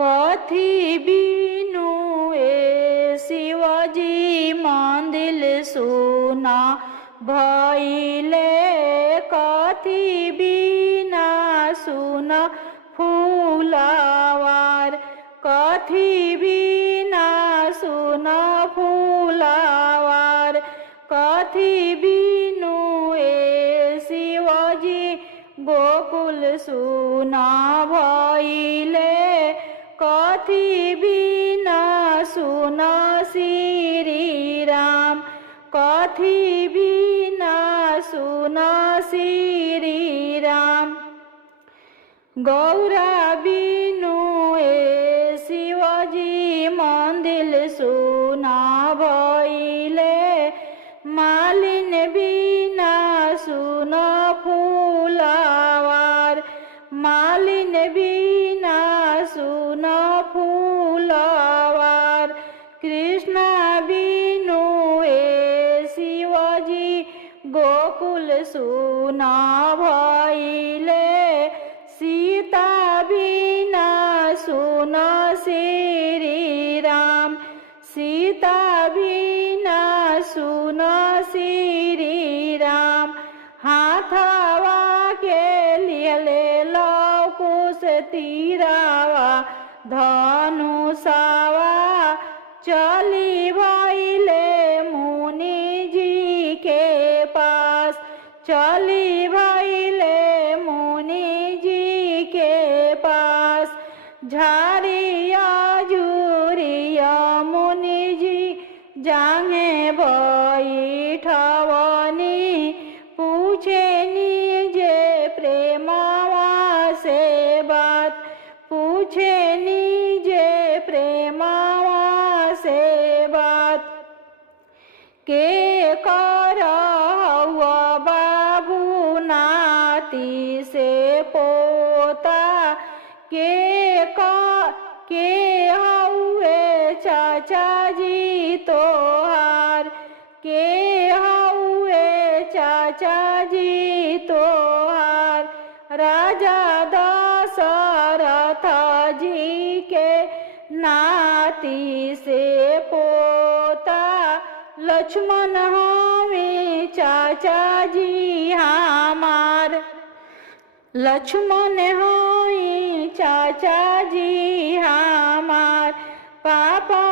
कथी बीनु ए शिवजी मंदिर सुना भइले, कथी बिना सुना फूलवार, कथी बिना सुना फूलवार, कथी बिनु ए शिवजी गोकुल सुना भइले, कथी बिना सुना श्री राम, कथी बिना सुना श्री राम। गौरा बिनु ए शिवजी मंदिर सुना भइले, मालिन बिना सुना फूलवार, मालिन बिना सुना फूलवार, कृष्ण बिनु ए शिवजी गोकुल सुना भइले, सीता बिना सुना श्री राम, सीता बिना सुना श्री राम। हाथवा के लिए लौ कुश तीरावा धनुषावा, चली भइले मुनि जी के पास, चली भइले मुनि जी के पास। झारिया जुरिया मुनि जी जांघे बैठवनी, पूछे निजे प्रेमावा से बात, पूछे निजे प्रेमावा से बात। के कर हुआ बाबू नाती से पोता, के हुए चाचा जी तोहार, के हुए चाचा जी तोहार। राजा दशरथ जी के नाती से पोता, लक्ष्मण हमें चाचा जी हमार, लक्ष्मण होई चाचा जी हमार। पापा